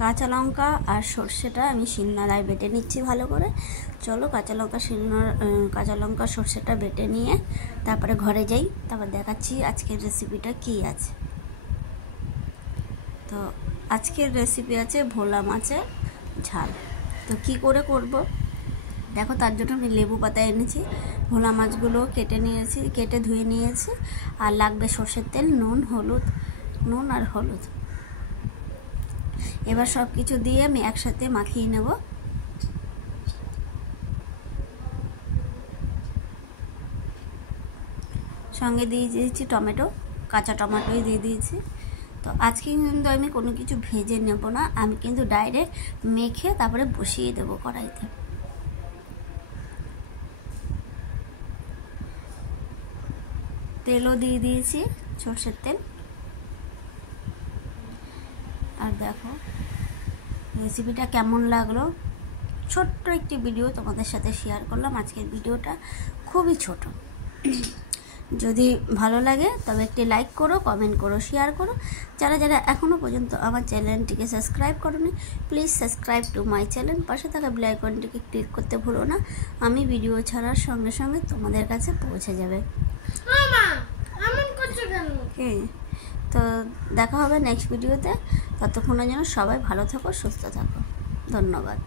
কাঁচা লঙ্কা আর সর্ষেটা আমি শিলনোড়ায় বেটে নিচ্ছি ভালো করে। চলো কাঁচা লঙ্কা সর্ষেটা বেটে নিয়ে তারপরে ঘরে যাই, তারপর দেখাচ্ছি আজকের রেসিপিটা কি আছে। তো আজকের রেসিপি আছে ভোলা মাছের ঝাল। তো কি করে করব দেখো, তার জন্য আমি লেবু পাতা এনেছি, ভোলা মাছগুলো কেটে ধুয়ে নিয়েছি, আর লাগবে সর্ষের তেল, নুন আর হলুদ। এবার সব কিছু দিয়ে আমি একসাথে মাখিয়ে নেব। সঙ্গে দিয়ে দিয়েছি টমেটো, কাঁচা টমেটোই দিয়ে দিয়েছি। তো আজকে কিন্তু আমি কোনো কিছু ভেজে নেব না, আমি কিন্তু ডাইরেক্ট মেখে তারপরে বসিয়ে দেব কড়াইতে। তেলও দিয়ে দিয়েছি, সর্ষের তেল। আর দেখো রেসিপিটা কেমন লাগলো, ছোট্ট একটি ভিডিও তোমাদের সাথে শেয়ার করলাম। আজকের ভিডিওটা খুবই ছোট। যদি ভালো লাগে তবে একটি লাইক করো, কমেন্ট করো, শেয়ার করো। যারা যারা এখনও পর্যন্ত আমার চ্যানেলটিকে সাবস্ক্রাইব করোনি, please subscribe to my channel. পাশে থাকা বেল আইকনটিকে ক্লিক করতে ভুলো না, আমি ভিডিও ছাড়ার সঙ্গে সঙ্গে তোমাদের কাছে পৌঁছে যাবে। তো দেখা হবে নেক্সট ভিডিওতে। ততক্ষণের জন্য সবাই ভালো থাকো, সুস্থ থাকো। ধন্যবাদ।